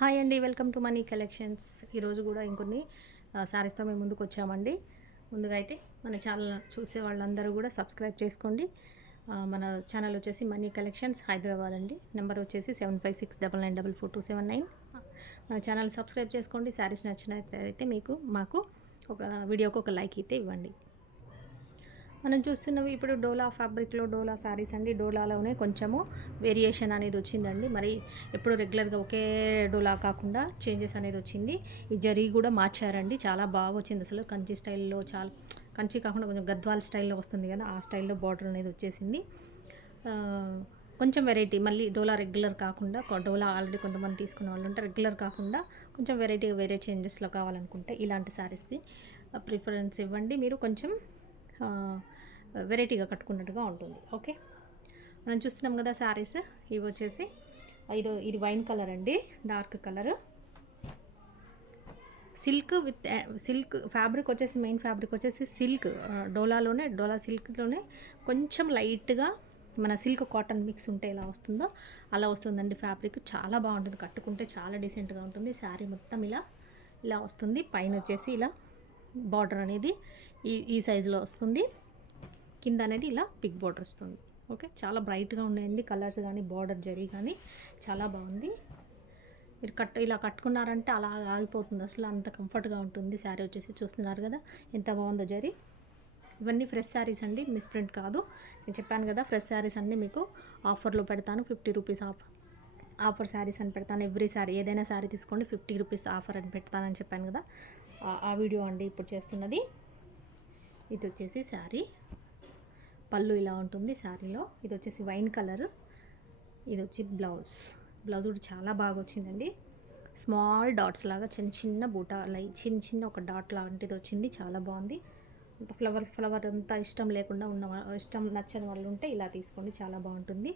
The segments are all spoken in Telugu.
హాయ్ అండి, వెల్కమ్ టు మనీ కలెక్షన్స్. ఈరోజు కూడా ఇంకొన్ని శారీస్తో మేము ముందుకు వచ్చామండి. ముందుగా అయితే మన ఛానల్ చూసే వాళ్ళందరూ కూడా సబ్స్క్రైబ్ చేసుకోండి. మన ఛానల్ వచ్చేసి మనీ కలెక్షన్స్ హైదరాబాద్ అండి. నెంబర్ వచ్చేసి 7569949279. మన ఛానల్ సబ్స్క్రైబ్ చేసుకోండి. శారీస్ నచ్చినట్లయితే మాకు ఒక వీడియోకి ఒక లైక్ అయితే ఇవ్వండి. మనం చూస్తున్నవి ఇప్పుడు డోలా ఫ్యాబ్రిక్లో డోలా శారీస్ అండి. డోలాలోనే కొంచెము వేరియేషన్ అనేది వచ్చిందండి. మరి ఎప్పుడు రెగ్యులర్గా ఒకే డోలా కాకుండా చేంజెస్ అనేది వచ్చింది. ఈ జరీ కూడా మార్చారండి, చాలా బాగా వచ్చింది. అసలు కంచి స్టైల్లో, చాలా కంచి కాకుండా కొంచెం గద్వాల్ స్టైల్లో వస్తుంది కదా, ఆ స్టైల్లో బార్డర్ అనేది వచ్చేసింది. కొంచెం వెరైటీ, మళ్ళీ డోలా రెగ్యులర్ కాకుండా, డోలా ఆల్రెడీ కొంతమంది తీసుకున్న వాళ్ళు ఉంటే రెగ్యులర్ కాకుండా కొంచెం వెరైటీగా వేరే చేంజెస్లో కావాలనుకుంటే ఇలాంటి శారీస్కి ప్రిఫరెన్స్ ఇవ్వండి. మీరు కొంచెం వెరైటీగా కట్టుకున్నట్టుగా ఉంటుంది. ఓకే, మనం చూస్తున్నాం కదా శారీస్. ఇవి వచ్చేసి ఇది వైన్ కలర్ అండి, డార్క్ కలర్. సిల్క్ ఫ్యాబ్రిక్ వచ్చేసి, మెయిన్ ఫ్యాబ్రిక్ వచ్చేసి సిల్క్. డోలా సిల్క్లోనే కొంచెం లైట్గా మన సిల్క్ కాటన్ మిక్స్ ఉంటే ఎలా వస్తుందో అలా వస్తుందండి. ఫ్యాబ్రిక్ చాలా బాగుంటుంది, కట్టుకుంటే చాలా డీసెంట్గా ఉంటుంది. శారీ మొత్తం ఇలా వస్తుంది. పైన వచ్చేసి ఇలా బార్డర్ అనేది ఈ సైజులో వస్తుంది. కింద అనేది ఇలా బిగ్ బార్డర్ వస్తుంది. ఓకే, చాలా బ్రైట్గా ఉన్నాయండి కలర్స్ కానీ, బార్డర్ జరీ కానీ చాలా బాగుంది. మీరు ఇలా కట్టుకున్నారంటే అలా ఆగిపోతుంది, అసలు అంత కంఫర్ట్గా ఉంటుంది. శారీ వచ్చేసి చూస్తున్నారు కదా ఎంత బాగుందో జరీ. ఇవన్నీ ఫ్రెష్ శారీస్ అండి, మిస్ప్రింట్ కాదు. నేను చెప్పాను కదా, ఫ్రెష్ శారీస్ అన్నీ మీకు ఆఫర్లో పెడతాను. 50 రూపీస్ ఆఫర్ శారీస్ అని పెడతాను. ఎవ్రీ శారీ, ఏదైనా శారీ తీసుకోండి 50 రూపీస్ ఆఫర్ అని పెడతానని చెప్పాను కదా, ఆ వీడియో అండి ఇప్పుడు చేస్తున్నది. ఇది వచ్చేసి శారీ పళ్ళు ఇలా ఉంటుంది శారీలో. ఇది వచ్చేసి వైన్ కలర్. ఇది వచ్చి బ్లౌజ్ కూడా చాలా బాగా వచ్చిందండి. స్మాల్ డాట్స్ లాగా చిన్న బూటా చిన్న ఒక డాట్ లాంటిది వచ్చింది, చాలా బాగుంది. అంత ఫ్లవర్ అంతా ఇష్టం లేకుండా ఇష్టం నచ్చని వాళ్ళు ఉంటే ఇలా తీసుకోండి, చాలా బాగుంటుంది.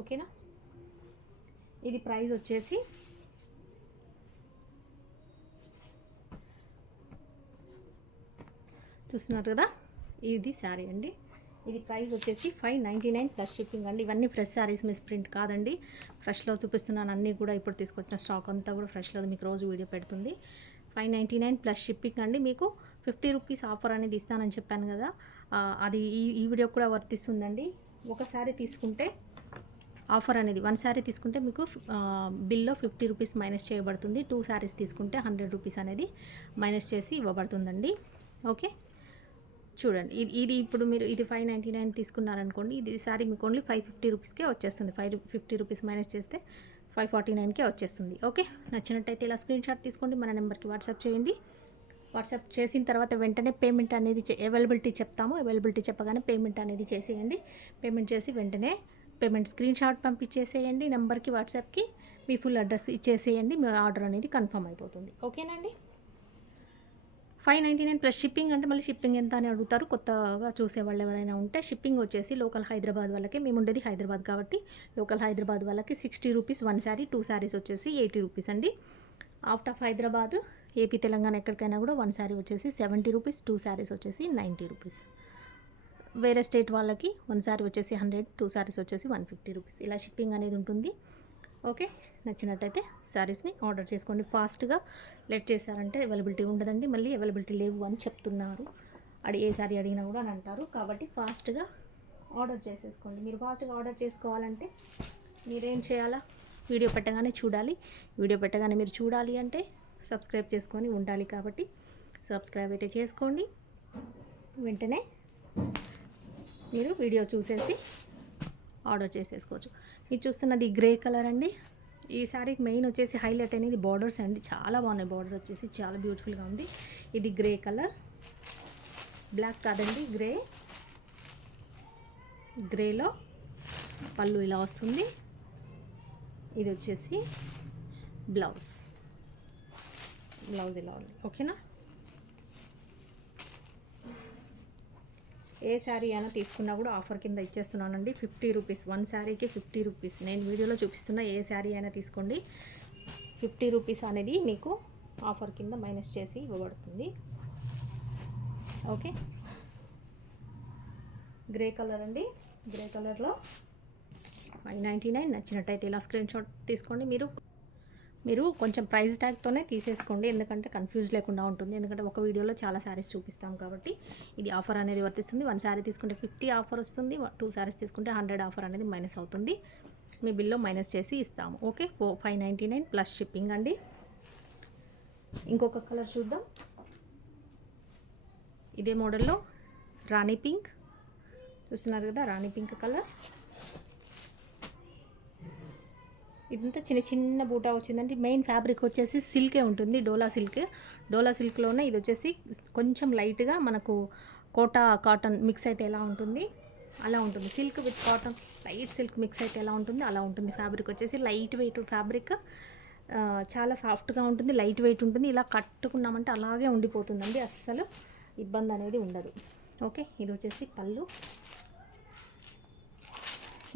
ఓకేనా. ఇది ప్రైస్ వచ్చేసి చూస్తున్నారు కదా, ఇది శారీ అండి. ఇది ప్రైస్ వచ్చేసి 599 ప్లస్ షిప్పింగ్ అండి. ఇవన్నీ ఫ్రెష్ శారీస్, మిస్ ప్రింట్ కాదండి. ఫ్రెష్లో చూపిస్తున్నాను అన్నీ కూడా. ఇప్పుడు తీసుకొచ్చిన స్టాక్ అంతా కూడా ఫ్రెష్లో మీకు రోజు వీడియో పెడుతుంది. 599 ప్లస్ షిప్పింగ్ అండి. మీకు 50 రూపీస్ ఆఫర్ అనేది ఇస్తానని చెప్పాను కదా, అది ఈ వీడియో కూడా వర్తిస్తుందండి. ఒక శారీ తీసుకుంటే ఆఫర్ అనేది, 1 శారీ తీసుకుంటే మీకు బిల్లో 50 రూపీస్ మైనస్ చేయబడుతుంది. 2 శారీస్ తీసుకుంటే 100 రూపీస్ అనేది మైనస్ చేసి ఇవ్వబడుతుందండి. ఓకే, చూడండి. ఇది ఇప్పుడు మీరు ఇది 599 తీసుకున్నారనుకోండి, ఇది సారీ మీకు ఓన్లీ 550 రూపీస్కే వచ్చేస్తుంది. 550 రూపీస్ మైనస్ చేస్తే 549కే వచ్చేస్తుంది. ఓకే, నచ్చినట్టయితే ఇలా స్క్రీన్ షాట్ తీసుకోండి, మన నెంబర్కి వాట్సాప్ చేయండి. వాట్సాప్ చేసిన తర్వాత వెంటనే పేమెంట్ అనేది అవైలబిలిటీ చెప్తాము. అవైలబిలిటీ చెప్పగానే పేమెంట్ అనేది చేసేయండి. పేమెంట్ చేసి వెంటనే పేమెంట్ స్క్రీన్ షాట్ పంపించేసేయండి నెంబర్కి, వాట్సాప్కి. మీ ఫుల్ అడ్రస్ ఇచ్చేసేయండి, మీ ఆర్డర్ అనేది కన్ఫర్మ్ అయిపోతుంది. ఓకేనండి. 599 ప్లస్ షిప్పింగ్ అంటే మళ్ళీ షిప్పింగ్ ఎంత అని అడుగుతారు కొత్తగా చూసేవాళ్ళు ఎవరైనా ఉంటే. షిప్పింగ్ వచ్చేసి లోకల్ హైదరాబాద్ వాళ్ళకి, మేము ఉండేది హైదరాబాద్ కాబట్టి లోకల్ హైదరాబాద్ వాళ్ళకి 60 రూపీస్ 1 శారీ, 2 శారీస్ వచ్చేసి 80 రూపీస్ అండి. Out of Hyderabad, AP, Telangana ఎక్కడికైనా కూడా 1 శారీ వచ్చేసి 70 రూపీస్, 2 శారీస్ వచ్చేసి 90 రూపీస్. వేరే స్టేట్ వాళ్ళకి 1 శారీ వచ్చేసి 100, 2 శారీస్ వచ్చేసి 150 రూపీస్. ఇలా షిప్పింగ్ అనేది ఉంటుంది. ఓకే, నచ్చినట్టయితే శారీస్ని ఆర్డర్ చేసుకోండి. ఫాస్ట్గా లేట్ చేశారంటే అవైలబిలిటీ ఉండదండి. మళ్ళీ అవైలబిలిటీ లేవు అని చెప్తున్నారు, ఏ శారీ అడిగినా కూడా అని అంటారు. కాబట్టి ఫాస్ట్గా ఆర్డర్ చేసేసుకోండి. మీరు ఫాస్ట్గా ఆర్డర్ చేసుకోవాలంటే మీరేం చేయాలా, వీడియో పెట్టగానే చూడాలి. వీడియో పెట్టగానే మీరు చూడాలి అంటే సబ్స్క్రైబ్ చేసుకొని ఉండాలి. కాబట్టి సబ్స్క్రైబ్ అయితే చేసుకోండి. వెంటనే మీరు వీడియో చూసేసి ఆర్డర్ చేసేసుకోవచ్చు. మీరు చూస్తున్నది గ్రే కలర్ అండి. ఈ శారీకి మెయిన్ వచ్చేసి హైలైట్ అనేది బార్డర్స్ అండి, చాలా బాగున్నాయి. బార్డర్ వచ్చేసి చాలా బ్యూటిఫుల్గా ఉంది. ఇది గ్రే కలర్, బ్లాక్ కాదండి, గ్రేలో పళ్ళు ఇలా వస్తుంది. ఇది వచ్చేసి బ్లౌజ్ ఇలా ఉంది. ఓకేనా. ఏ శారీ అయినా తీసుకున్నా కూడా ఆఫర్ కింద ఇచ్చేస్తున్నానండి. 50 రూపీస్ 1 శారీకి 50 రూపీస్. నేను వీడియోలో చూపిస్తున్న ఏ శారీ అయినా తీసుకోండి, 50 రూపీస్ అనేది మీకు ఆఫర్ కింద మైనస్ చేసి ఇవ్వబడుతుంది. ఓకే, గ్రే కలర్ అండి. గ్రే కలర్లో 599. నచ్చినట్టయితే ఇలా స్క్రీన్ షాట్ తీసుకోండి. మీరు మీరు కొంచెం ప్రైస్ ట్యాగ్తోనే తీసేసుకోండి, ఎందుకంటే కన్ఫ్యూజ్ లేకుండా ఉంటుంది. ఎందుకంటే ఒక వీడియోలో చాలా శారీస్ చూపిస్తాం కాబట్టి ఇది ఆఫర్ అనేది వర్తిస్తుంది. 1 శారీ తీసుకుంటే 50 ఆఫర్ వస్తుంది, 2 శారీస్ తీసుకుంటే 100 ఆఫర్ అనేది మైనస్ అవుతుంది. మీ బిల్లో మైనస్ చేసి ఇస్తాము. ఓకే, 599 ప్లస్ షిప్పింగ్ అండి. ఇంకొక కలర్ చూద్దాం. ఇదే మోడల్లో రాణి పింక్ చూస్తున్నారు కదా, రాణి పింక్ కలర్. ఇదంతా చిన్న చిన్న బూటా వచ్చిందండి. మెయిన్ ఫ్యాబ్రిక్ వచ్చేసి సిల్కే ఉంటుంది, డోలా సిల్క్. డోలా సిల్క్లోనే ఇది వచ్చేసి కొంచెం లైట్గా మనకు కోటా కాటన్ మిక్స్ అయితే ఎలా ఉంటుంది అలా ఉంటుంది. Silk with cotton, light silk mix అయితే ఎలా ఉంటుంది అలా ఉంటుంది. ఫ్యాబ్రిక్ వచ్చేసి లైట్ వెయిట్ ఫ్యాబ్రిక్, చాలా సాఫ్ట్గా ఉంటుంది, లైట్ వెయిట్ ఉంటుంది. ఇలా కట్టుకున్నామంటే అలాగే ఉండిపోతుందండి, అస్సలు ఇబ్బంది అనేది ఉండదు. ఓకే, ఇది వచ్చేసి పళ్ళు,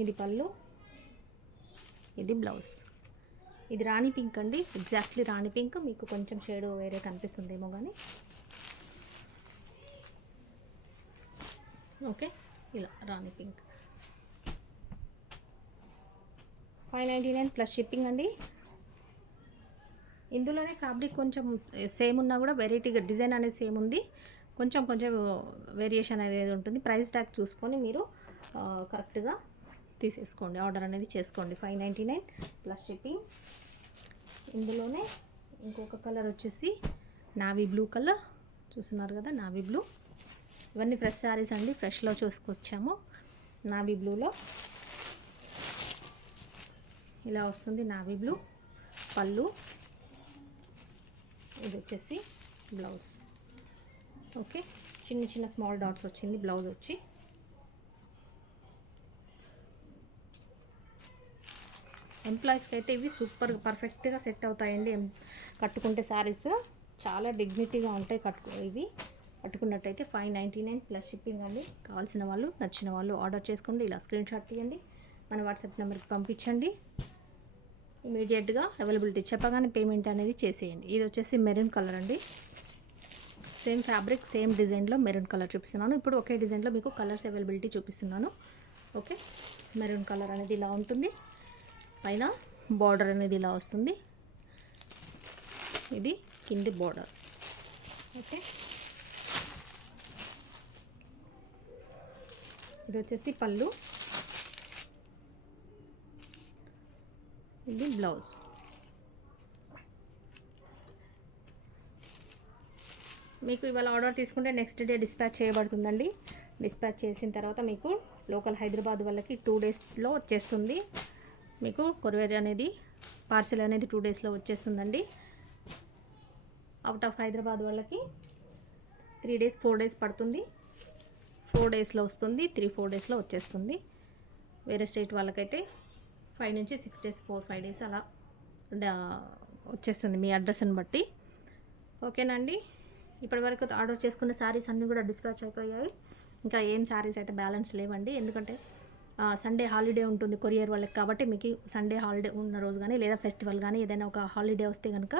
ఇది పళ్ళు, ఇది బ్లౌజ్. ఇది రాణి పింక్ అండి, ఎగ్జాక్ట్లీ రాణి పింక్. మీకు కొంచెం షేడ్ వేరే కనిపిస్తుందేమో కానీ. ఓకే, ఇలా రాణి పింక్. 599 ప్లస్ షిప్పింగ్ అండి. ఇందులోనే ఫ్యాబ్రిక్ కొంచెం సేమ్ ఉన్నా కూడా వెరైటీగా డిజైన్ అనేది సేమ్ ఉంది, కొంచెం కొంచెం వేరియేషన్ అనేది ఉంటుంది. ప్రైస్ ట్యాగ్ చూసుకొని మీరు కరెక్ట్గా తీసేసుకోండి, ఆర్డర్ అనేది చేసుకోండి. 599 ప్లస్ షిప్పింగ్. ఇందులోనే ఇంకొక కలర్ వచ్చేసి నావీ బ్లూ కలర్ చూస్తున్నారు కదా, నావీ బ్లూ. ఇవన్నీ ఫ్రెష్ శారీస్ అండి, ఫ్రెష్లో చూసుకొచ్చాము. నావీ బ్లూలో ఇలా వస్తుంది, నావీ బ్లూ పళ్ళు, ఇది వచ్చేసి బ్లౌజ్. ఓకే, చిన్న చిన్న స్మాల్ డాట్స్ వచ్చింది బ్లౌజ్ వచ్చి. ఎంప్లాయీస్కి అయితే ఇవి సూపర్ పర్ఫెక్ట్గా సెట్ అవుతాయండి. కట్టుకుంటే శారీస్ చాలా డిగ్నిటీగా ఉంటాయి. ఇవి కట్టుకున్నట్టయితే 599 ప్లస్ షిప్పింగ్ అండి. కావాల్సిన వాళ్ళు, నచ్చిన వాళ్ళు ఆర్డర్ చేసుకోండి. ఇలా స్క్రీన్ షాట్ తీయండి, మన వాట్సాప్ నెంబర్కి పంపించండి. ఇమీడియట్గా అవైలబిలిటీ చెప్పగానే పేమెంట్ అనేది చేసేయండి. ఇది వచ్చేసి మెరూన్ కలర్ అండి. సేమ్ ఫ్యాబ్రిక్ సేమ్ డిజైన్లో మెరూన్ కలర్ చూపిస్తున్నాను. ఇప్పుడు ఒకే డిజైన్లో మీకు కలర్స్ అవైలబిలిటీ చూపిస్తున్నాను. ఓకే, మెరూన్ కలర్ అనేది ఇలా ఉంటుంది. పైన బార్డర్ అనేది ఇలా వస్తుంది, ఇది కింది బార్డర్. ఓకే, ఇది వచ్చేసి పళ్ళు, ఇది బ్లౌజ్. మీకు ఇవాళ ఆర్డర్ తీసుకుంటే నెక్స్ట్ డే డిస్పాచ్ చేయబడుతుందండి. డిస్పాచ్ చేసిన తర్వాత మీకు లోకల్ హైదరాబాద్ వాళ్ళకి 2 డేస్లో వచ్చేస్తుంది. మీకు కొరియర్ అనేది, పార్సెల్ అనేది 2 డేస్లో వచ్చేస్తుందండి. అవుట్ ఆఫ్ హైదరాబాద్ వాళ్ళకి 3 డేస్ 4 డేస్ పడుతుంది. 4 డేస్లో వస్తుంది, 3-4 డేస్లో వచ్చేస్తుంది. వేరే స్టేట్ వాళ్ళకైతే 5 నుంచి 6 డేస్ 4-5 డేస్ అలా వచ్చేస్తుంది మీ అడ్రస్ని బట్టి. ఓకేనండి, ఇప్పటివరకు ఆర్డర్ చేసుకున్న శారీస్ అన్నీ కూడా డిస్పాచ్ అయిపోయాయి. ఇంకా ఏం శారీస్ అయితే బ్యాలెన్స్ లేవండి, ఎందుకంటే సండే హాలిడే ఉంటుంది కొరియర్ వాళ్ళకి. కాబట్టి మీకు సండే హాలిడే ఉన్న రోజు కానీ లేదా ఫెస్టివల్ కానీ ఏదైనా ఒక హాలిడే వస్తే కనుక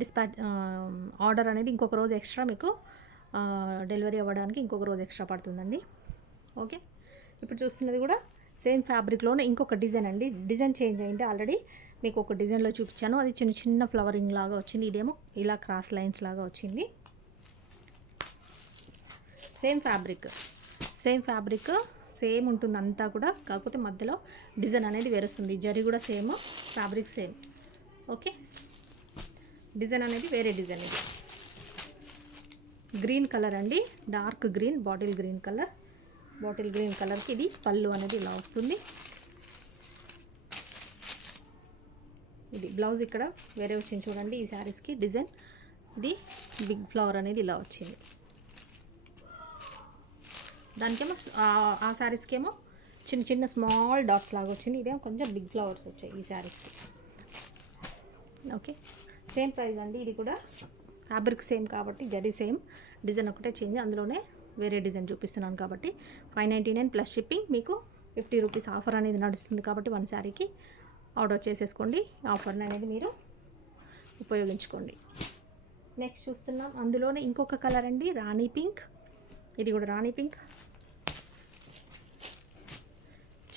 డిస్పాచ్ ఆర్డర్ అనేది ఇంకొక రోజు ఎక్స్ట్రా మీకు డెలివరీ అవ్వడానికి ఇంకొక రోజు ఎక్స్ట్రా పడుతుందండి. ఓకే, ఇప్పుడు చూస్తున్నది కూడా సేమ్ ఫ్యాబ్రిక్లోనే ఇంకొక డిజైన్ అండి. డిజైన్ చేంజ్ అయింది, ఆల్రెడీ మీకు ఒక డిజైన్లో చూపించాను, అది చిన్న చిన్న ఫ్లవరింగ్ లాగా వచ్చింది. ఇదేమో ఇలా క్రాస్ లైన్స్ లాగా వచ్చింది. సేమ్ ఫ్యాబ్రిక్ సేమ్ ఉంటుంది అంతా కూడా, కాకపోతే మధ్యలో డిజైన్ అనేది వేరేస్తుంది. జరీ కూడా same, fabric same. Okay, design అనేది వేరే డిజైన్. ఇది గ్రీన్ కలర్ అండి, డార్క్ గ్రీన్, బాటిల్ గ్రీన్ కలర్కి ఇది పళ్ళు అనేది ఇలా వస్తుంది. ఇది బ్లౌజ్ ఇక్కడ వేరే వచ్చింది చూడండి. ఈ శారీస్కి డిజైన్ ఇది బిగ్ ఫ్లవర్ అనేది ఇలా వచ్చింది. దానికేమో ఆ శారీస్కి ఏమో చిన్న చిన్న స్మాల్ డాట్స్ లాగా వచ్చింది. ఇదేమో కొంచెం బిగ్ ఫ్లవర్స్ వచ్చాయి ఈ శారీస్కి. ఓకే, సేమ్ ప్రైస్ అండి. ఇది కూడా ఫ్యాబ్రిక్ సేమ్ కాబట్టి జరీ సేమ్, డిజైన్ ఒకటే చేంజ్, అందులోనే వేరే డిజైన్ చూపిస్తున్నాను కాబట్టి 599 ప్లస్ షిప్పింగ్. మీకు 50 రూపీస్ ఆఫర్ అనేది నడుస్తుంది కాబట్టి 1 శారీకి ఆర్డర్ చేసేసుకోండి. ఆఫర్ అనేది మీరు ఉపయోగించుకోండి. నెక్స్ట్ చూస్తున్నాం, అందులోనే ఇంకొక కలర్ అండి, రాణి పింక్. ఇది కూడా రాణి పింక్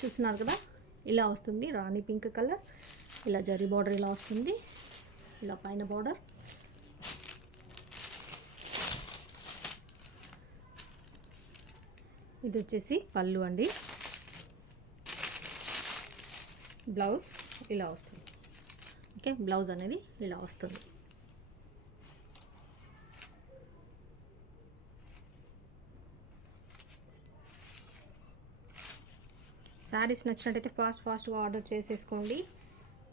చూస్తున్నారు కదా, ఇలా వస్తుంది రాణి పింక్ కలర్. ఇలా జరీ బార్డర్ ఇలా వస్తుంది, ఇలా పైన బార్డర్. ఇది వచ్చేసి పళ్ళు అండి. బ్లౌజ్ ఇలా వస్తుంది. ఓకే, బ్లౌజ్ అనేది ఇలా వస్తుంది. శారీస్ నచ్చినట్టయితే ఫాస్ట్గా ఆర్డర్ చేసేసుకోండి.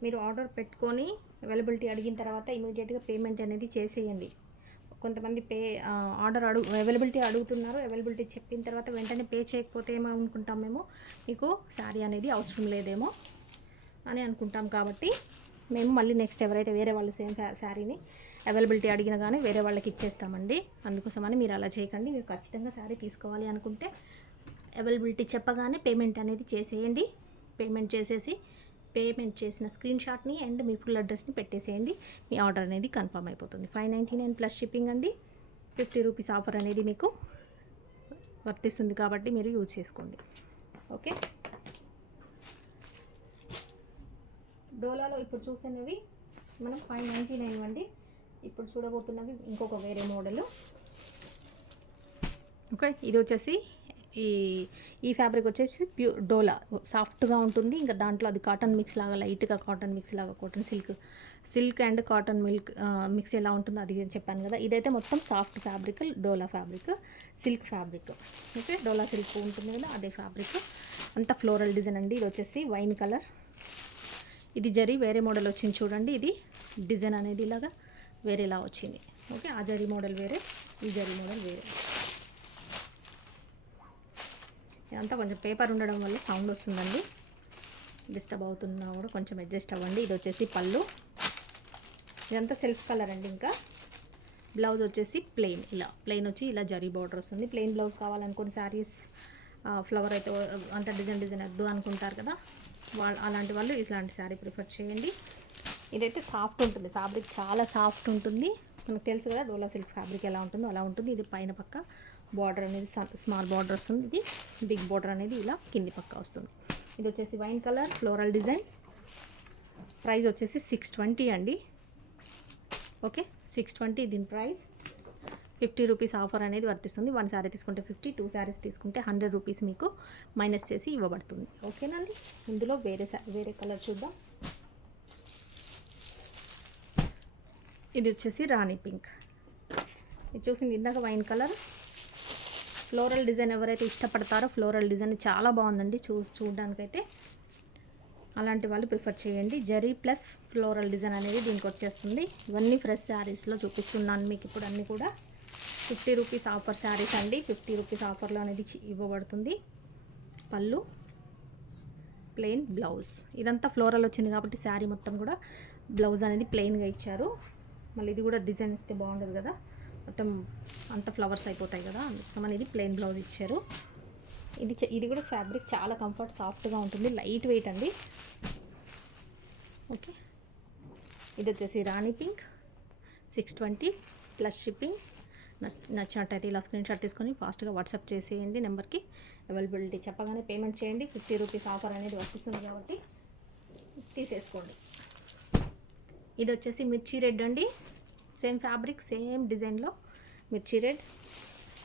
మీరు ఆర్డర్ పెట్టుకొని అవైలబిలిటీ అడిగిన తర్వాత ఇమీడియట్గా పేమెంట్ అనేది చేసేయండి. కొంతమంది అవైలబిలిటీ అడుగుతున్నారు. అవైలబిలిటీ చెప్పిన తర్వాత వెంటనే పే చేయకపోతే ఏమో అనుకుంటాం మేము, మీకు శారీ అనేది అవసరం లేదేమో అని అనుకుంటాం. కాబట్టి మేము మళ్ళీ నెక్స్ట్ ఎవరైతే వేరే వాళ్ళు సేమ్ శారీని అవైలబిలిటీ అడిగినా కానీ వేరే వాళ్ళకి ఇచ్చేస్తామండి. అందుకోసమని మీరు అలా చేయకండి. మీరు ఖచ్చితంగా శారీ తీసుకోవాలి అనుకుంటే అవైలబిలిటీ చెప్పగానే పేమెంట్ అనేది చేసేయండి. పేమెంట్ చేసిన స్క్రీన్ షాట్ని అండ్ మీ ఫుల్ అడ్రస్ని పెట్టేసేయండి. మీ ఆర్డర్ అనేది కన్ఫర్మ్ అయిపోతుంది. 599 ప్లస్ షిప్పింగ్ అండి. 50 రూపీస్ ఆఫర్ అనేది మీకు వర్తిస్తుంది కాబట్టి మీరు యూజ్ చేసుకోండి. ఓకే, డోలాలో ఇప్పుడు చూసినవి మనం 599 అండి. ఇప్పుడు చూడబోతున్నవి ఇంకొక వేరే మోడల్. ఓకే, ఇది వచ్చేసి ఈ ఫ్యాబ్రిక్ వచ్చేసి ప్యూర్ డోలా, సాఫ్ట్గా ఉంటుంది. ఇంకా దాంట్లో అది కాటన్ మిక్స్ లాగా, లైట్గా కాటన్ మిక్స్ లాగా, cotton silk and cotton mix ఎలా ఉంటుందో అది చెప్పాను కదా. ఇదైతే మొత్తం సాఫ్ట్ ఫ్యాబ్రిక్, డోలా ఫ్యాబ్రిక్, సిల్క్ ఫ్యాబ్రిక్. ఓకే, డోలా సిల్క్ ఉంటుంది కదా, అదే ఫ్యాబ్రిక్. అంతా ఫ్లోరల్ డిజైన్ అండి. ఇది వచ్చేసి వైన్ కలర్. ఇది జరీ వేరే మోడల్ వచ్చింది చూడండి. ఇది డిజైన్ అనేది ఇలాగా వేరేలా వచ్చింది. ఓకే, ఆ జరీ మోడల్ వేరే, ఈ జరీ మోడల్ వేరే. ఇదంతా కొంచెం పేపర్ ఉండడం వల్ల సౌండ్ వస్తుందండి. డిస్టర్బ్ అవుతున్నా కూడా కొంచెం అడ్జస్ట్ అవ్వండి. ఇది వచ్చేసి పళ్ళు. ఇదంతా సెల్ఫ్ కలర్ అండి. ఇంకా బ్లౌజ్ వచ్చేసి ప్లెయిన్, ఇలా ప్లెయిన్ వచ్చి ఇలా జరీ బార్డర్ వస్తుంది. ప్లెయిన్ బ్లౌజ్ కావాలనుకుని శారీస్ ఫ్లవర్ అయితే అంత డిజైన్ వద్దు అనుకుంటారు కదా, అలాంటి వాళ్ళు ఇలాంటి శారీ ప్రిఫర్ చేయండి. ఇదైతే సాఫ్ట్ ఉంటుంది, ఫ్యాబ్రిక్ చాలా సాఫ్ట్ ఉంటుంది. మనకు తెలుసు కదా డోలా సిల్క్ ఫ్యాబ్రిక్ ఎలా ఉంటుందో అలా ఉంటుంది. ఇది పైన పక్క బార్డర్ అనేది స్మాల్ బార్డర్ వస్తుంది. ఇది బిగ్ బార్డర్ అనేది ఇలా కింది పక్క వస్తుంది. ఇది వచ్చేసి wine colour floral design. Price వచ్చేసి 620 అండి. ఓకే, 620 దీని ప్రైస్. 50 రూపీస్ ఆఫర్ అనేది వర్తిస్తుంది. 1 శారీ తీసుకుంటే 50, 2 శారీస్ తీసుకుంటే 100 రూపీస్ మీకు మైనస్ చేసి ఇవ్వబడుతుంది. ఓకేనండి, ఇందులో వేరే కలర్ చూద్దాం. ఇది వచ్చేసి రాణి పింక్. ఇది చూసింది ఇందాక వైన్ కలర్. ఫ్లోరల్ డిజైన్ ఎవరైతే ఇష్టపడతారో, ఫ్లోరల్ డిజైన్ చాలా బాగుందండి చూడడానికైతే. అలాంటి వాళ్ళు ప్రిఫర్ చేయండి. జరీ ప్లస్ ఫ్లోరల్ డిజైన్ అనేది దీనికి వచ్చేస్తుంది. ఇవన్నీ ఫ్రెష్ శారీస్లో చూపిస్తున్నాను మీకు ఇప్పుడు అన్నీ కూడా. 50 రూపీస్ ఆఫర్ శారీస్ అండి. 50 రూపీస్ ఆఫర్లో అనేది ఇవ్వబడుతుంది. పళ్ళు, ప్లెయిన్ బ్లౌజ్. ఇదంతా ఫ్లోరల్ వచ్చింది కాబట్టి శారీ మొత్తం కూడా బ్లౌజ్ అనేది ప్లెయిన్గా ఇచ్చారు. మళ్ళీ ఇది కూడా డిజైన్ ఇస్తే బాగుండదు కదా, మొత్తం అంత ఫ్లవర్స్ అయిపోతాయి కదా, అందుకోసం అనేది ప్లెయిన్ బ్లౌజ్ ఇచ్చారు. ఇది కూడా ఫ్యాబ్రిక్ చాలా కంఫర్ట్, సాఫ్ట్గా ఉంటుంది, లైట్ వెయిట్ అండి. ఓకే, ఇది వచ్చేసి రాణి పింక్. 620 plus shipping. నచ్చినట్టయితే ఇలా స్క్రీన్ షాట్ తీసుకొని ఫాస్ట్గా వాట్సాప్ చేసేయండి నెంబర్కి. అవైలబిలిటీ చెప్పగానే పేమెంట్ చేయండి. 50 రూపీస్ ఆఫర్ అనేది వర్తిస్తుంది కాబట్టి తీసేసుకోండి. ఇది వచ్చేసి మిర్చి రెడ్ అండి. సేమ్ ఫ్యాబ్రిక్, సేమ్ డిజైన్లో మిర్చి రెడ్.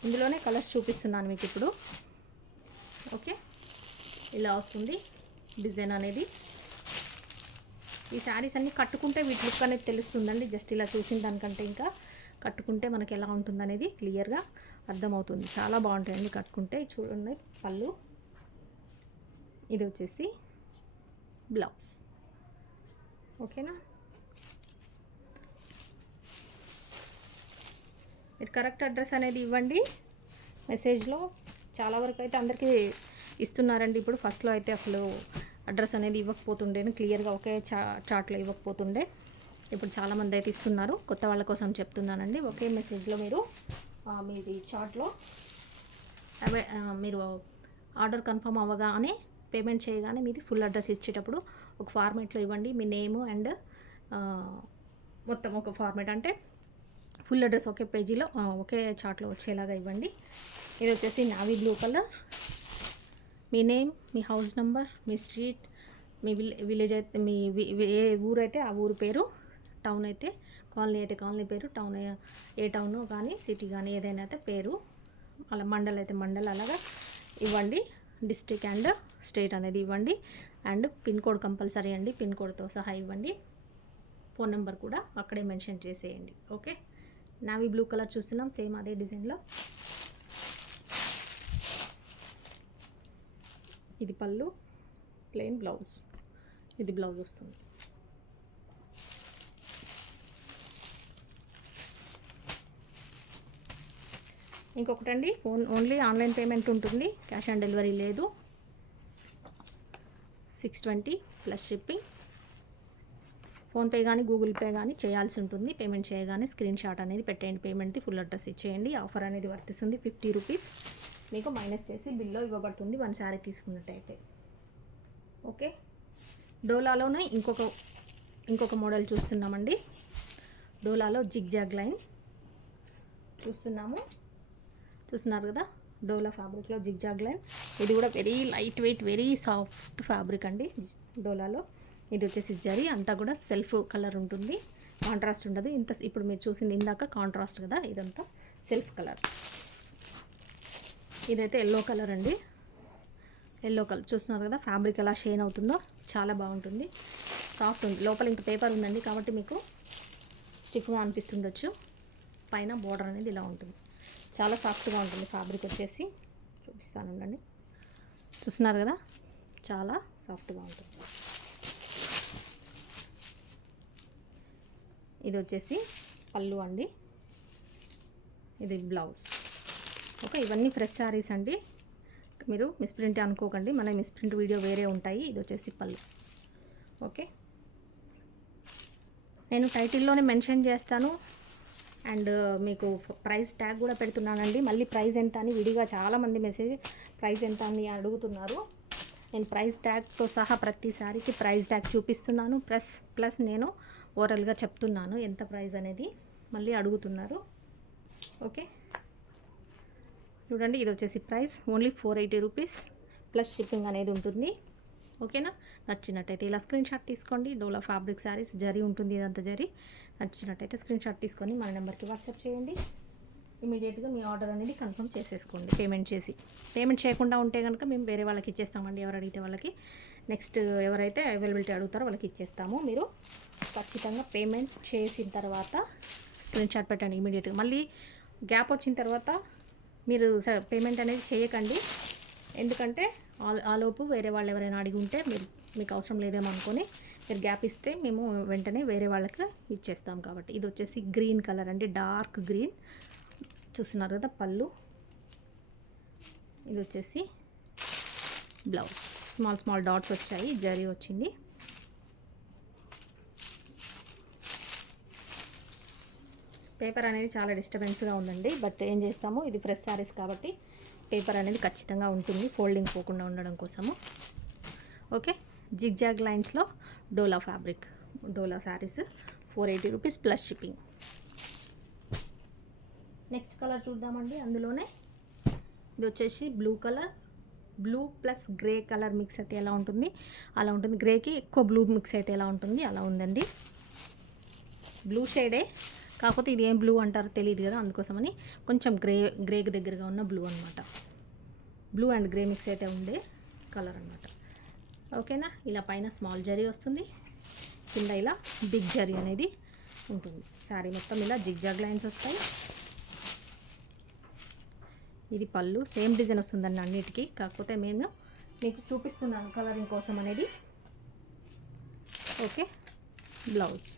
ఇందులోనే కలర్స్ చూపిస్తున్నాను మీకు ఇప్పుడు. ఓకే, ఇలా వస్తుంది డిజైన్ అనేది. ఈ శారీస్ అన్నీ కట్టుకుంటే వీటి లుక్ అనేది తెలుస్తుందండి. జస్ట్ ఇలా చూసిన దానికంటే ఇంకా కట్టుకుంటే మనకి ఎలా ఉంటుందనేది క్లియర్గా అర్థమవుతుంది. చాలా బాగుంటాయండి కట్టుకుంటే. చూడండి పళ్ళు. ఇది వచ్చేసి బ్లౌజ్. ఓకేనా, మీరు కరెక్ట్ అడ్రస్ అనేది ఇవ్వండి మెసేజ్లో. చాలా వరకు అయితే అందరికీ ఇస్తున్నారండి ఇప్పుడు. ఫస్ట్లో అయితే అసలు అడ్రస్ అనేది ఇవ్వకపోతుండే, క్లియర్గా ఒకే చాట్లో ఇవ్వకపోతుండే. ఇప్పుడు చాలామంది అయితే ఇస్తున్నారు. కొత్త వాళ్ళ కోసం చెప్తున్నానండి. ఒకే మెసేజ్లో మీరు మీది చాట్లో మీరు ఆర్డర్ కన్ఫర్మ్ అవ్వగానే పేమెంట్ చేయగానే మీది ఫుల్ అడ్రస్ ఇచ్చేటప్పుడు ఒక ఫార్మేట్లో ఇవ్వండి. మీ నేము అండ్ మొత్తం ఒక ఫార్మేట్, అంటే ఫుల్ అడ్రస్ ఒకే పేజీలో ఒకే చాట్లో వచ్చేలాగా ఇవ్వండి. ఇది వచ్చేసి నావీ బ్లూ కలర్. మీ నేమ్, మీ హౌస్ నెంబర్, మీ స్ట్రీట్, మీ విలేజ్ అయితే, మీ ఏ ఊరైతే ఆ ఊరు పేరు, టౌన్ అయితే కాలనీ అయితే కాలనీ పేరు, టౌన్ ఏ టౌన్ కానీ సిటీ కానీ ఏదైనా అయితే పేరు, అలా మండల్ అయితే మండల్ అలాగా ఇవ్వండి. డిస్ట్రిక్ట్ అండ్ స్టేట్ అనేది ఇవ్వండి. అండ్ పిన్ కోడ్ కంపల్సరీ అండి, పిన్ కోడ్తో సహా ఇవ్వండి. ఫోన్ నెంబర్ కూడా అక్కడే మెన్షన్ చేసేయండి. ఓకే, నావీ బ్లూ కలర్ చూస్తున్నాం, సేమ్ అదే డిజైన్లో. ఇది పళ్ళు, ప్లెయిన్ బ్లౌజ్, ఇది బ్లౌజ్ వస్తుంది. ఇంకొకటండి, ఓన్లీ ఆన్లైన్ పేమెంట్ ఉంటుంది, క్యాష్ ఆన్ డెలివరీ లేదు. 620 ప్లస్ షిప్పింగ్. ఫోన్పే కానీ గూగుల్ పే కానీ చేయాల్సి ఉంటుంది. పేమెంట్ చేయగానే స్క్రీన్ షాట్ అనేది పెట్టేయండి, పేమెంట్ది ఫుల్ అడ్రస్ ఇచ్చేయండి. ఆఫర్ అనేది వర్తిస్తుంది. 50 రూపీస్ మీకు మైనస్ చేసి బిల్లో ఇవ్వబడుతుంది 1 శారీ తీసుకున్నట్టయితే. ఓకే, డోలాలోనే ఇంకొక మోడల్ చూస్తున్నామండి. డోలాలో జిగ్జాగ్ లైన్ చూస్తున్నారు కదా, డోలా ఫ్యాబ్రిక్లో జిగ్జాగ్ లైన్. ఇది కూడా very light weight, very soft fabric అండి డోలాలో. ఇది వచ్చేసి జరీ, అంతా కూడా సెల్ఫ్ కలర్ ఉంటుంది, కాంట్రాస్ట్ ఉండదు. ఇప్పుడు మీరు చూసింది ఇందాక కాంట్రాస్ట్ కదా, ఇదంతా సెల్ఫ్ కలర్. ఇదైతే ఎల్లో కలర్ అండి, ఎల్లో కలర్ చూస్తున్నారు కదా, ఫ్యాబ్రిక్ ఎలా షైన్ అవుతుందో చాలా బాగుంటుంది, సాఫ్ట్ ఉంది. లోపల ఇంకా పేపర్ ఉందండి కాబట్టి మీకు స్టిఫ్గా అనిపిస్తుండొచ్చు. పైన బోర్డర్ అనేది ఇలా ఉంటుంది, చాలా సాఫ్ట్గా ఉంటుంది ఫ్యాబ్రిక్ వచ్చేసి. చూపిస్తానండి, చూస్తున్నారు కదా, చాలా సాఫ్ట్గా ఉంటుంది. ఇది వచ్చేసి పళ్ళు అండి, ఇది బ్లౌజ్. ఓకే, ఇవన్నీ ఫ్రెష్ శారీస్ అండి, మీరు మిస్ప్రింట్ అనుకోకండి, మన మిస్ప్రింట్ వీడియో వేరే ఉంటాయి. ఇది వచ్చేసి పళ్ళు. ఓకే, నేను టైటిల్లోనే మెన్షన్ చేస్తాను అండ్ మీకు ప్రైస్ ట్యాగ్ కూడా పెడుతున్నానండి. మళ్ళీ ప్రైస్ ఎంత అని విడిగా చాలామంది మెసేజ్ ప్రైస్ ఎంత అని అడుగుతున్నారు. నేను ప్రైస్ ట్యాగ్తో సహా ప్రతిసారికి ప్రైస్ ట్యాగ్ చూపిస్తున్నాను, ప్లస్ నేను ఓరల్గా చెప్తున్నాను ఎంత ప్రైస్ అనేది, మళ్ళీ అడుగుతున్నారు. ఓకే, చూడండి, ఇది వచ్చేసి price only 480 rupees plus shipping అనేది ఉంటుంది. ఓకేనా, నచ్చినట్టయితే ఇలా స్క్రీన్ షాట్ తీసుకోండి. డోలా ఫ్యాబ్రిక్ శారీస్, జరీ ఉంటుంది, ఇదంతా జరీ. నచ్చినట్టయితే స్క్రీన్ షాట్ తీసుకొని మన నెంబర్కి వాట్సాప్ చేయండి. ఇమీడియట్గా మీ ఆర్డర్ అనేది కన్ఫర్మ్ చేసేసుకోండి పేమెంట్ చేయకుండా ఉంటే కనుక మేము వేరే వాళ్ళకి ఇచ్చేస్తామండి, ఎవరు అడిగితే వాళ్ళకి. నెక్స్ట్ ఎవరైతే అవైలబిలిటీ అడుగుతారో వాళ్ళకి ఇచ్చేస్తాము. మీరు ఖచ్చితంగా పేమెంట్ చేసిన తర్వాత స్క్రీన్ షాట్ పెట్టండి ఇమీడియట్గా. మళ్ళీ గ్యాప్ వచ్చిన తర్వాత మీరు పేమెంట్ అనేది చేయకండి, ఎందుకంటే ఆలోపు వేరే వాళ్ళు ఎవరైనా అడిగి ఉంటే మీకు అవసరం లేదేమో అనుకొని మీరు గ్యాప్ ఇస్తే మేము వెంటనే వేరే వాళ్ళకి ఇచ్చేస్తాం కాబట్టి. ఇది వచ్చేసి గ్రీన్ కలర్ అండి, డార్క్ గ్రీన్ చూస్తున్నారు కదా, పళ్ళు. ఇది వచ్చేసి బ్లౌజ్, స్మాల్ డాట్స్ వచ్చాయి, జరీ వచ్చింది. పేపర్ అనేది చాలా డిస్టర్బెన్స్గా ఉందండి, బట్ ఏం చేస్తాము, ఇది ఫ్రెష్ శారీస్ కాబట్టి పేపర్ అనేది ఖచ్చితంగా ఉంటుంది, ఫోల్డింగ్ పోకుండా ఉండడం కోసము. ఓకే, జిగ్జాగ్ లైన్స్లో Dola fabric, Dola saris 480 rupees plus shipping. Next colour చూద్దామండి. అందులోనే ఇది వచ్చేసి blue colour, blue plus grey colour mix అయితే ఎలా ఉంటుంది అలా ఉంటుంది. గ్రేకి ఎక్కువ బ్లూ మిక్స్ అయితే ఎలా ఉంటుంది అలా ఉందండి. బ్లూ షేడే, కాకపోతే ఇది ఏం బ్లూ అంటారో తెలియదు కదా, అందుకోసమని కొంచెం గ్రేకి దగ్గరగా ఉన్న బ్లూ అనమాట. బ్లూ అండ్ గ్రే మిక్స్ అయితే ఉండే కలర్ అనమాట. ఓకేనా, ఇలా పైన స్మాల్ జరీ వస్తుంది, కింద ఇలా బిగ్ జరీ అనేది ఉంటుంది. శారీ మొత్తం ఇలా జిగ్జాగ్ లైన్స్ వస్తాయి. ఇది పళ్ళు, సేమ్ డిజైన్ వస్తుందండి అన్నిటికీ, కాకపోతే నేను మీకు చూపిస్తున్నాను కలరింగ్ కోసం అనేది. Okay, blouse.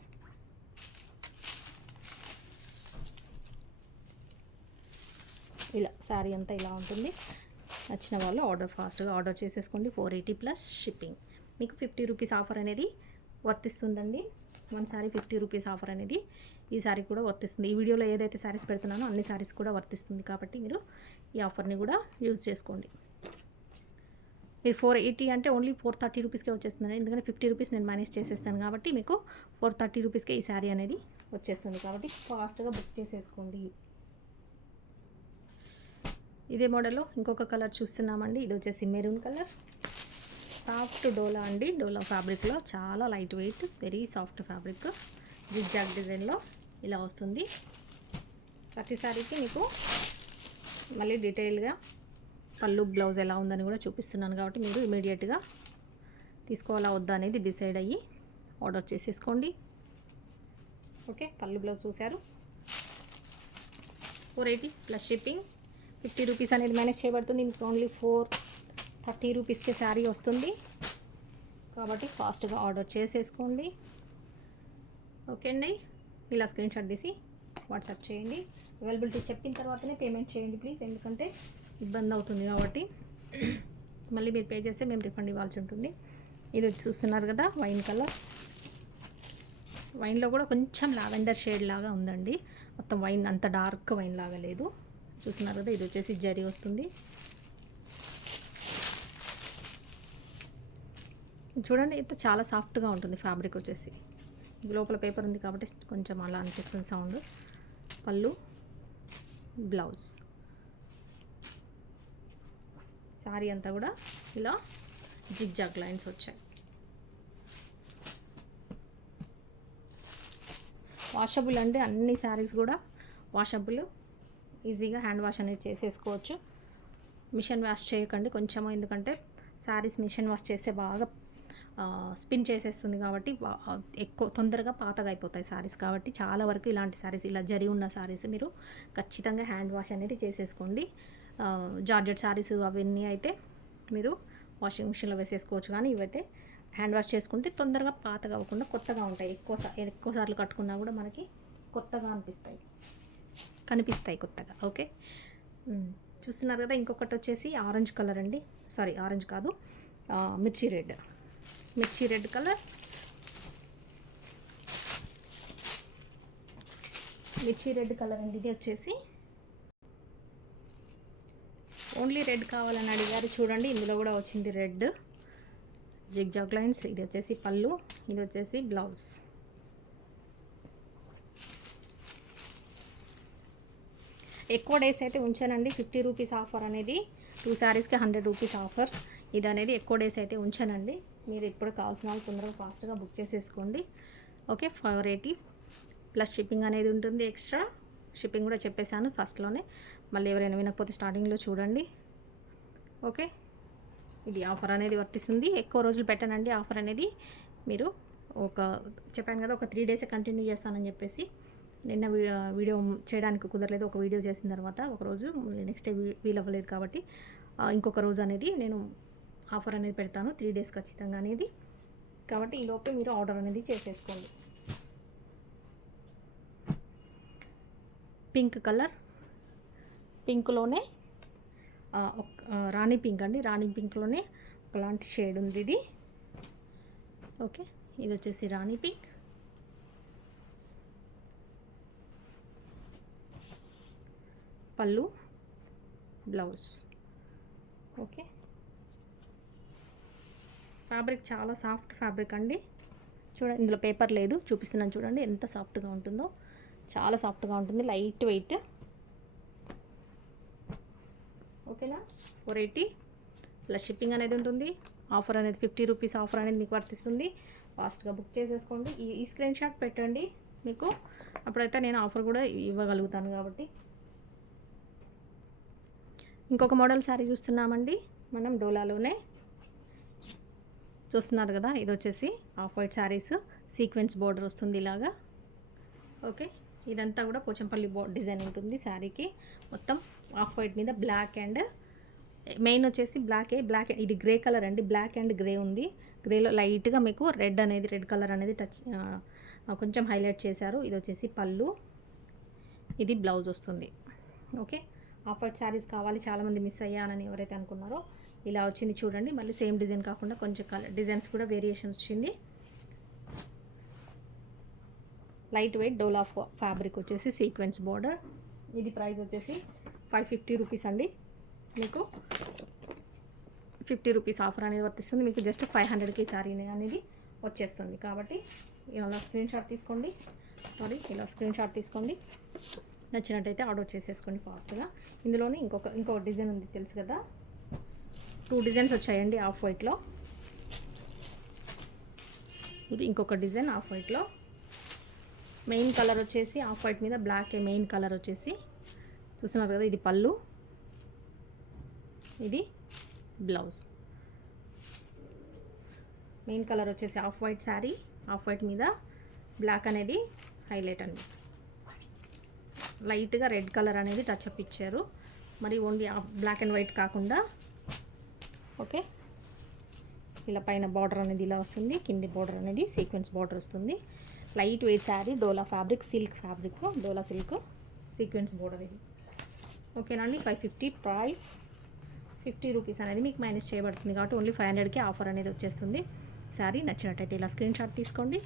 ఇలా శారీ అంతా ఇలా ఉంటుంది. నచ్చిన వాళ్ళు ఫాస్ట్గా ఆర్డర్ చేసేసుకోండి. 480 ప్లస్ షిప్పింగ్. మీకు 50 రూపీస్ ఆఫర్ అనేది వర్తిస్తుందండి. 1 శారీ 50 రూపీస్ ఆఫర్ అనేది ఈ శారీ కూడా వర్తిస్తుంది. ఈ వీడియోలో ఏదైతే శారీస్ పెడుతున్నానో అన్ని శారీస్ కూడా వర్తిస్తుంది కాబట్టి మీరు ఈ ఆఫర్ని కూడా యూజ్ చేసుకోండి. ఇది 480 అంటే ఓన్లీ 430 రూపీస్కే వచ్చేస్తుంది, ఎందుకంటే 50 రూపీస్ నేను మైనస్ చేసేస్తాను కాబట్టి మీకు 430 రూపీస్కే ఈ శారీ అనేది వచ్చేస్తుంది. కాబట్టి ఫాస్ట్గా బుక్ చేసేసుకోండి. ఇదే మోడల్లో ఇంకొక కలర్ చూస్తున్నామండి. ఇది వచ్చేసి మెరూన్ కలర్, సాఫ్ట్ డోలా అండి. డోలా ఫ్యాబ్రిక్లో చాలా light weight, very soft fabric. Zigzag డిజైన్లో ఇలా వస్తుంది. ప్రతి సారీకి మీకు మళ్ళీ డీటెయిల్గా పళ్ళు బ్లౌజ్ ఎలా ఉందని కూడా చూపిస్తున్నాను కాబట్టి మీరు ఇమీడియట్గా తీసుకోవాలా వద్దా అనేది డిసైడ్ అయ్యి ఆర్డర్ చేసేసుకోండి. ఓకే, పళ్ళు బ్లౌజ్ చూశారు. 480 ప్లస్ షిప్పింగ్. 50 రూపీస్ అనేది మైనస్ చేయబడుతుంది. మీకు ఓన్లీ 430 రూపీస్కే శారీ వస్తుంది కాబట్టి ఫాస్ట్గా ఆర్డర్ చేసేసుకోండి. ఓకే అండి, ఇలా స్క్రీన్ షాట్ తీసి వాట్సాప్ చేయండి. అవైలబిలిటీ చెప్పిన తర్వాతనే పేమెంట్ చేయండి ప్లీజ్, ఎందుకంటే ఇబ్బంది అవుతుంది కాబట్టి. మళ్ళీ మీరు పే చేస్తే మేము రిఫండ్ ఇవ్వాల్సి ఉంటుంది. ఇది చూస్తున్నారు కదా, వైన్ కలర్. వైన్లో కూడా కొంచెం లావెండర్ షేడ్ లాగా ఉందండి, మొత్తం వైన్ అంత డార్క్ వైన్ లాగా లేదు. చూస్తున్నారు కదా, ఇది వచ్చేసి జరీ వస్తుంది. చూడండి, ఇది చాలా సాఫ్ట్గా ఉంటుంది ఫ్యాబ్రిక్ వచ్చేసి. లోపల పేపర్ ఉంది కాబట్టి కొంచెం అలా అనిపిస్తుంది సౌండ్. పళ్ళు బ్లౌజ్, శారీ అంతా కూడా ఇలా జిగ్జాగ్ లైన్స్ వచ్చాయి. వాషబుల్ అంటే అన్ని శారీస్ కూడా వాషబుల్, ఈజీగా హ్యాండ్ వాష్ అనేది చేసేసుకోవచ్చు. మిషన్ వాష్ చేయకండి కొంచెం, ఎందుకంటే శారీస్ మిషన్ వాష్ చేస్తే బాగా స్పిన్ చేసేస్తుంది కాబట్టి ఎక్కువ తొందరగా పాతగా అయిపోతాయి శారీస్. కాబట్టి చాలా వరకు ఇలాంటి శారీస్, ఇలా జరి ఉన్న శారీస్ మీరు ఖచ్చితంగా హ్యాండ్ వాష్ అనేది చేసేసుకోండి. జార్జెట్ శారీస్ అవన్నీ అయితే మీరు వాషింగ్ మిషన్లో వేసేసుకోవచ్చు, కానీ ఇవైతే హ్యాండ్ వాష్ చేసుకుంటే తొందరగా పాతగా అవ్వకుండా కొత్తగా ఉంటాయి. ఎక్కువసార్లు కట్టుకున్నా కూడా మనకి కొత్తగా కనిపిస్తాయి కొత్తగా. ఓకే, చూస్తున్నారు కదా. ఇంకొకటి వచ్చేసి ఆరెంజ్ కలర్ అండి, సారీ ఆరెంజ్ కాదు, మిర్చి రెడ్ కలర్. మిర్చి రెడ్ కలర్ అండి. ఇది వచ్చేసి ఓన్లీ రెడ్ కావాలని అడిగారు, చూడండి ఇందులో కూడా వచ్చింది రెడ్ జిగ్జాగ్ లైన్స్. ఇది వచ్చేసి పళ్ళు, ఇది వచ్చేసి బ్లౌజ్. ఎక్కువ డేస్ అయితే ఉంచానండి. 50 రూపీస్ ఆఫర్ అనేది 2 శారీస్కి 100 రూపీస్ ఆఫర్. ఇది అనేది ఎక్కువ డేస్ అయితే ఉంచానండి. మీరు ఇప్పుడు కావాల్సిన వాళ్ళు తొందరగా ఫాస్ట్గా బుక్ చేసేసుకోండి. ఓకే, 480 ప్లస్ షిప్పింగ్ అనేది ఉంటుంది. ఎక్స్ట్రా షిప్పింగ్ కూడా చెప్పేశాను ఫస్ట్లోనే, మళ్ళీ ఎవరైనా వినకపోతే స్టార్టింగ్లో చూడండి. ఓకే, ఇది ఆఫర్ అనేది వర్తిస్తుంది. ఎక్కువ రోజులు పెట్టనండి ఆఫర్ అనేది. మీరు చెప్పాను కదా, ఒక 3 డేసే కంటిన్యూ చేస్తానని చెప్పేసి. నిన్న వీడియో చేయడానికి కుదరలేదు, ఒక వీడియో చేసిన తర్వాత ఒకరోజు, నెక్స్ట్ డే వీలు అవ్వలేదు కాబట్టి ఇంకొక రోజు అనేది నేను ఆఫర్ అనేది పెడతాను, 3 డేస్ ఖచ్చితంగా అనేది. కాబట్టి ఈ లోపే మీరు ఆర్డర్ అనేది చేసేసుకోండి. పింక్ కలర్, పింక్లోనే రాణి పింక్ అండి, రాణి పింక్లోనే ఒకలాంటి షేడ్ ఉంది ఇది. ఓకే, ఇది వచ్చేసి రాణి పింక్. పళ్ళు బ్లౌజ్. ఓకే, ఫ్యాబ్రిక్ చాలా సాఫ్ట్ ఫ్యాబ్రిక్ అండి. చూడండి, ఇందులో పేపర్ లేదు, చూపిస్తున్నాను చూడండి ఎంత సాఫ్ట్గా ఉంటుందో. చాలా సాఫ్ట్గా ఉంటుంది, లైట్ వెయిట్. ఓకేనా, 480 ప్లస్ షిప్పింగ్ అనేది ఉంటుంది. ఆఫర్ అనేది 50 రూపీస్ ఆఫర్ అనేది మీకు వర్తిస్తుంది. ఫాస్ట్గా బుక్ చేసేసుకోండి. ఈ స్క్రీన్ షాట్ పెట్టండి మీకు, అప్పుడైతే నేను ఆఫర్ కూడా ఇవ్వగలుగుతాను కాబట్టి. ఇంకొక మోడల్ శారీ చూస్తున్నామండి మనం, డోలాలోనే. చూస్తున్నారు కదా, ఇది వచ్చేసి off white saris, sequence border వస్తుంది ఇలాగా. ఓకే, ఇదంతా కూడా పోచంపల్లి డిజైన్ ఉంటుంది శారీకి. మొత్తం ఆఫ్ వైట్ మీద బ్లాక్ అండ్ మెయిన్ వచ్చేసి బ్లాక్. ఇది గ్రే కలర్ అండి, బ్లాక్ అండ్ గ్రే ఉంది. గ్రేలో లైట్గా మీకు రెడ్ కలర్ అనేది టచ్ కొంచెం హైలైట్ చేశారు. ఇది వచ్చేసి పళ్ళు, ఇది బ్లౌజ్ వస్తుంది. ఓకే, ఆఫ్ వైట్ శారీస్ కావాలి, చాలామంది మిస్ అయ్యానని ఎవరైతే అనుకున్నారో ఇలా వచ్చింది చూడండి. మళ్ళీ సేమ్ డిజైన్ కాకుండా కొంచెం డిజైన్స్ కూడా వేరియేషన్ వచ్చింది. లైట్ వెయిట్ డోలా ఫ్యాబ్రిక్ వచ్చేసి సీక్వెన్స్ బోర్డర్. ఇది ప్రైస్ వచ్చేసి 550 రూపీస్ అండి. మీకు 50 రూపీస్ ఆఫర్ అనేది వర్తిస్తుంది. మీకు జస్ట్ 500కి శారీ అనేది వచ్చేస్తుంది. కాబట్టి ఇలా స్క్రీన్ షాట్ తీసుకోండి. నచ్చినట్టయితే ఆర్డర్ చేసేసుకోండి ఫాస్ట్గా. ఇందులోనే ఇంకొక డిజైన్ ఉంది తెలుసు కదా, 2 డిజైన్స్ వచ్చాయండి ఆఫ్ వైట్లో. ఇది ఇంకొక డిజైన్ ఆఫ్ వైట్లో. మెయిన్ కలర్ వచ్చేసి ఆఫ్ వైట్ మీద బ్లాక్ మెయిన్ కలర్ వచ్చేసి చూస్తున్నారు కదా, ఇది పళ్ళు, ఇది బ్లౌజ్. మెయిన్ కలర్ వచ్చేసి off white sari, off white మీద బ్లాక్ అనేది హైలైట్ అండి. లైట్గా రెడ్ కలర్ అనేది టచ్అప్ ఇచ్చారు, మరి ఓన్లీ బ్లాక్ అండ్ వైట్ కాకుండా. ఓకే, ఇలా పైన బార్డర్ అనేది ఇలా వస్తుంది, కింది బార్డర్ అనేది సీక్వెన్స్ బార్డర్ వస్తుంది. లైట్ వెయిట్ శారీ, డోలా ఫ్యాబ్రిక్, సిల్క్ ఫ్యాబ్రిక్, డోలా సిల్క్ సీక్వెన్స్ బార్డర్ ఇది. ఓకేనండి, 550 ప్రైస్. 50 రూపీస్ అనేది మీకు మైనస్ చేయబడుతుంది కాబట్టి ఓన్లీ 500కి ఆఫర్ అనేది వచ్చేస్తుంది. శారీ నచ్చినట్టయితే ఇలా స్క్రీన్ షాట్ తీసుకోండి.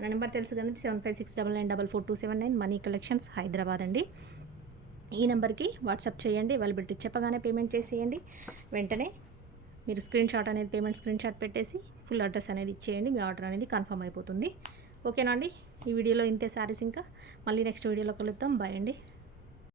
నా నెంబర్ తెలుసు కదండి, 7569944279, మనీ కలెక్షన్స్ హైదరాబాద్ అండి. ఈ నెంబర్కి వాట్సాప్ చేయండి, అవైలబిలిటీ చెప్పగానే పేమెంట్ చేసేయండి. వెంటనే మీరు స్క్రీన్ షాట్ అనేది పేమెంట్ స్క్రీన్ షాట్ పెట్టేసి ఫుల్ అడ్రస్ అనేది ఇచ్చేయండి, మీ ఆర్డర్ అనేది కన్ఫర్మ్ అయిపోతుంది. ఓకేనా అండి, ఈ వీడియోలో ఇంతే శారీస్. ఇంకా మళ్ళీ నెక్స్ట్ వీడియోలో కలుద్దాం. బాయ్ అండి.